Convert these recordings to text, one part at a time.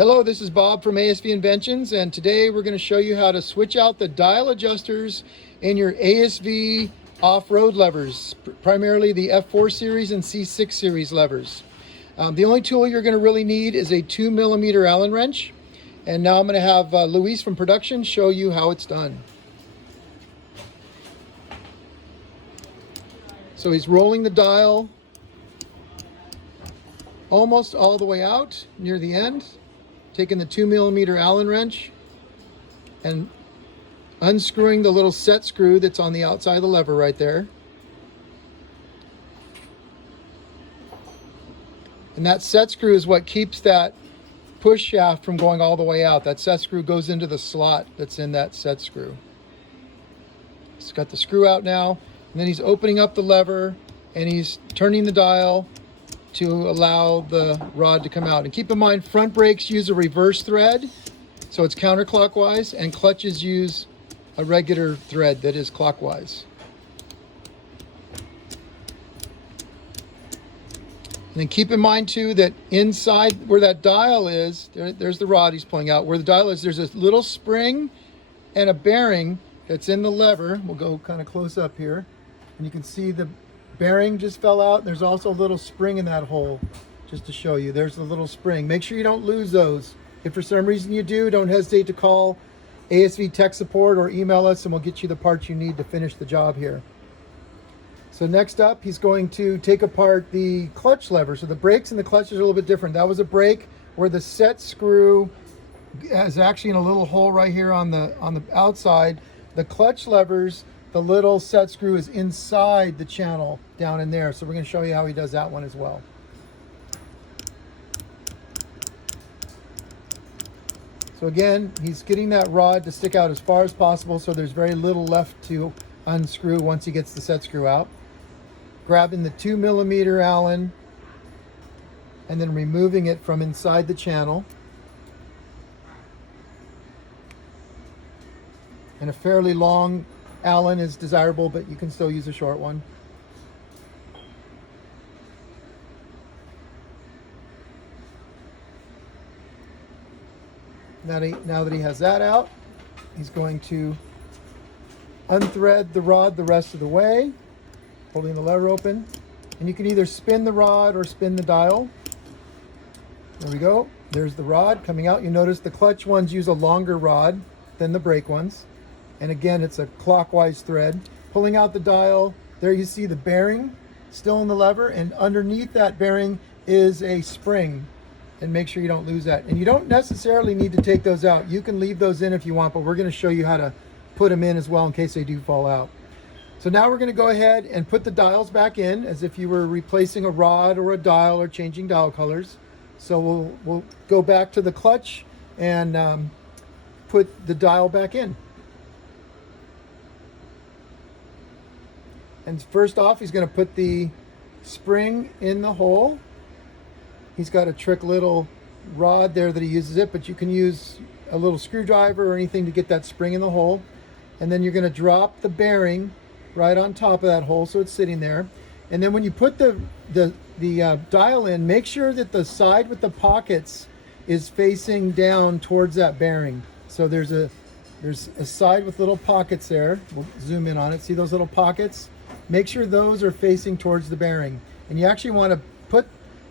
Hello, this is Bob from ASV Inventions, and today we're going to show you how to switch out the dial adjusters in your ASV off-road levers, primarily the F4 series and C6 series levers. The only tool you're going to really need is a 2mm Allen wrench, and now I'm going to have Luis from production show you how it's done. So he's rolling the dial almost all the way out near the end, taking the 2mm Allen wrench and unscrewing the little set screw that's on the outside of the lever right there. And that set screw is what keeps that push shaft from going all the way out. That set screw goes into the slot that's in that set screw. He's got the screw out now, and then he's opening up the lever and he's turning the dial to allow the rod to come out. And keep in mind, front brakes use a reverse thread, so it's counterclockwise, and clutches use a regular thread that is clockwise. And then keep in mind too that inside where that dial is, there's the rod he's pulling out. Where the dial is, there's a little spring and a bearing that's in the lever. We'll go kind of close up here, and you can see the bearing just fell out. There's also a little spring in that hole, just to show you. There's the little spring. Make sure you don't lose those. If for some reason you do, don't hesitate to call ASV Tech Support or email us, and we'll get you the parts you need to finish the job here. So next up, he's going to take apart the clutch lever. So the brakes and the clutch is a little bit different. That was a brake where the set screw is actually in a little hole right here on the outside. The clutch levers, the little set screw is inside the channel down in there. So we're going to show you how he does that one as well. So again, he's getting that rod to stick out as far as possible, so there's very little left to unscrew once he gets the set screw out. Grabbing the 2mm Allen and then removing it from inside the channel. And a fairly long Allen is desirable, but you can still use a short one. Now that he has that out, he's going to unthread the rod the rest of the way, holding the lever open. And you can either spin the rod or spin the dial. There we go. There's the rod coming out. You notice the clutch ones use a longer rod than the brake ones. And again, it's a clockwise thread. Pulling out the dial, there you see the bearing still in the lever, and underneath that bearing is a spring. And make sure you don't lose that. And you don't necessarily need to take those out. You can leave those in if you want, but we're going to show you how to put them in as well in case they do fall out. So now we're going to go ahead and put the dials back in as if you were replacing a rod or a dial or changing dial colors. So we'll go back to the clutch and put the dial back in. And first off, he's going to put the spring in the hole. He's got a trick little rod there that he uses it, but you can use a little screwdriver or anything to get that spring in the hole. And then you're going to drop the bearing right on top of that hole so it's sitting there. And then when you put the dial in, make sure that the side with the pockets is facing down towards that bearing. So there's a side with little pockets there. We'll zoom in on it. See those little pockets? Make sure those are facing towards the bearing. And you actually want to put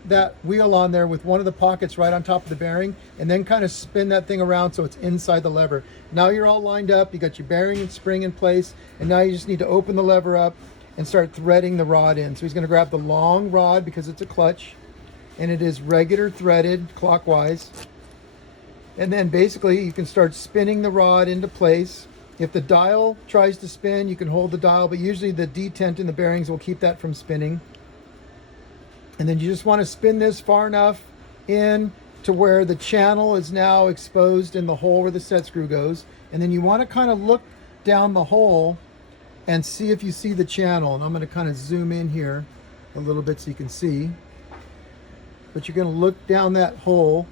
that wheel on there with one of the pockets right on top of the bearing, and then kind of spin that thing around so it's inside the lever. Now you're all lined up. You got your bearing and spring in place, and now you just need to open the lever up and start threading the rod in. So he's going to grab the long rod because it's a clutch, and it is regular threaded clockwise. And then basically you can start spinning the rod into place. If the dial tries to spin, you can hold the dial, but usually the detent in the bearings will keep that from spinning. And then you just want to spin this far enough in to where the channel is now exposed in the hole where the set screw goes. And then you want to kind of look down the hole and see if you see the channel. And I'm going to kind of zoom in here a little bit so you can see. But you're going to look down that hole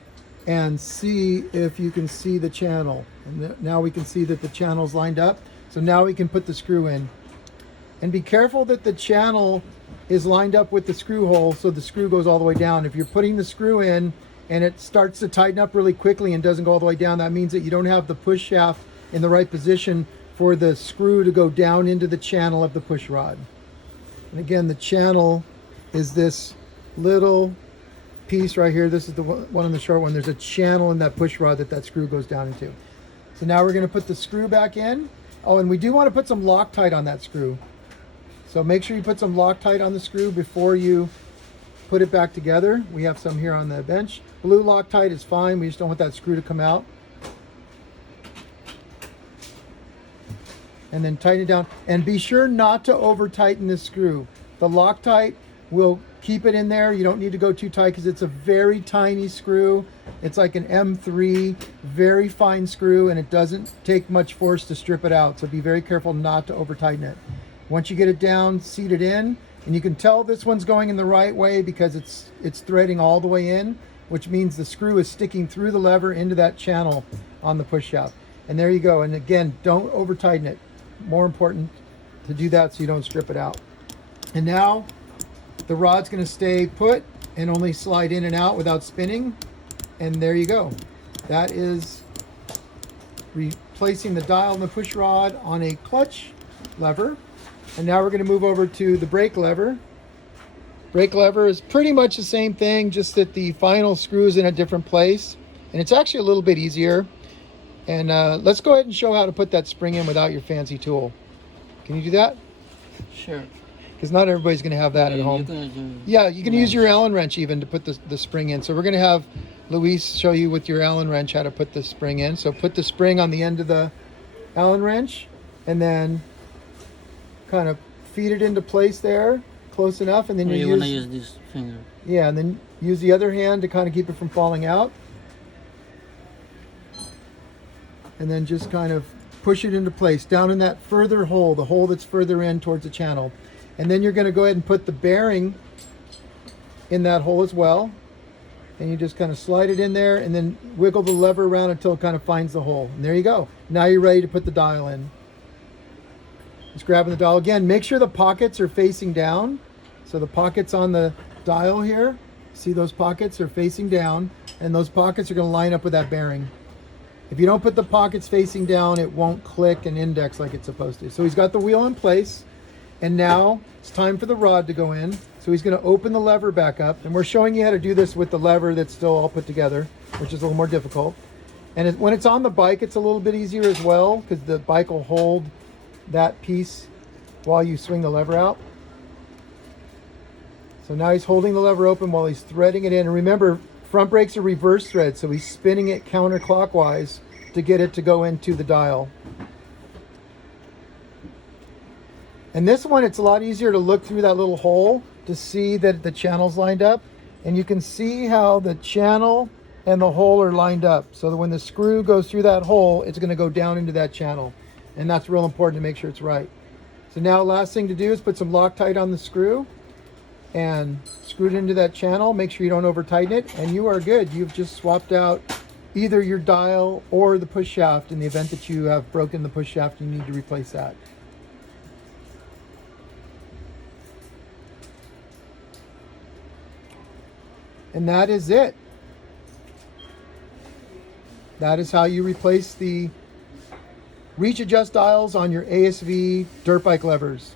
and see if you can see the channel. And now we can see that the channel's lined up. So now we can put the screw in. And be careful that the channel is lined up with the screw hole so the screw goes all the way down. If you're putting the screw in and it starts to tighten up really quickly and doesn't go all the way down, that means that you don't have the push shaft in the right position for the screw to go down into the channel of the push rod. And again, the channel is this little piece right here. This is the one on the short one. There's a channel in that push rod that screw goes down into. So now we're going to put the screw back in. Oh, and we do want to put some Loctite on that screw. So make sure you put some Loctite on the screw before you put it back together. We have some here on the bench. Blue Loctite is fine. We just don't want that screw to come out. And then tighten it down. And be sure not to over tighten this screw. The Loctite will keep it in there. You don't need to go too tight because it's a very tiny screw. It's like an M3, very fine screw, and it doesn't take much force to strip it out. So be very careful not to over tighten it. Once you get it down, seat it in, and you can tell this one's going in the right way because it's threading all the way in, which means the screw is sticking through the lever into that channel on the push shaft. And there you go. And again, don't over tighten it. More important to do that so you don't strip it out. And now the rod's going to stay put and only slide in and out without spinning. And there you go. That is replacing the dial and the push rod on a clutch lever. And now we're going to move over to the brake lever. Brake lever is pretty much the same thing, just that the final screw is in a different place. And it's actually a little bit easier. And let's go ahead and show how to put that spring in without your fancy tool. Can you do that? Sure. Because not everybody's going to have that at home. Yeah, you can use your Allen wrench even to put the spring in. So we're going to have Luis show you with your Allen wrench how to put the spring in. So put the spring on the end of the Allen wrench and then kind of feed it into place there, close enough, and then you want to use this finger. Yeah, and then use the other hand to kind of keep it from falling out. And then just kind of push it into place down in that further hole, the hole that's further in towards the channel. And then you're going to go ahead and put the bearing in that hole as well. And you just kind of slide it in there and then wiggle the lever around until it kind of finds the hole. And there you go. Now you're ready to put the dial in. Just grabbing the dial again. Make sure the pockets are facing down. So the pockets on the dial here, see those pockets are facing down, and those pockets are going to line up with that bearing. If you don't put the pockets facing down, it won't click and index like it's supposed to. So he's got the wheel in place, and now it's time for the rod to go in. So he's going to open the lever back up, and we're showing you how to do this with the lever that's still all put together, which is a little more difficult. And when it's on the bike, it's a little bit easier as well, because the bike will hold that piece while you swing the lever out. So now he's holding the lever open while he's threading it in. And remember, front brakes are reverse thread, so he's spinning it counterclockwise to get it to go into the dial. And this one, it's a lot easier to look through that little hole to see that the channel's lined up. And you can see how the channel and the hole are lined up, so that when the screw goes through that hole, it's going to go down into that channel. And that's real important to make sure it's right. So now last thing to do is put some Loctite on the screw and screw it into that channel. Make sure you don't over tighten it, and you are good. You've just swapped out either your dial or the push shaft. In the event that you have broken the push shaft, you need to replace that. And that is it. That is how you replace the reach adjust dials on your ASV dirt bike levers.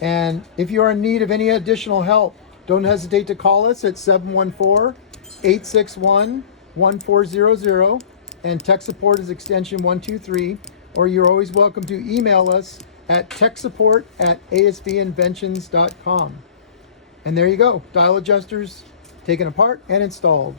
And if you are in need of any additional help, don't hesitate to call us at 714-861-1400, and tech support is extension 123, or you're always welcome to email us at techsupport@asvinventions.com. And there you go, dial adjusters taken apart and installed.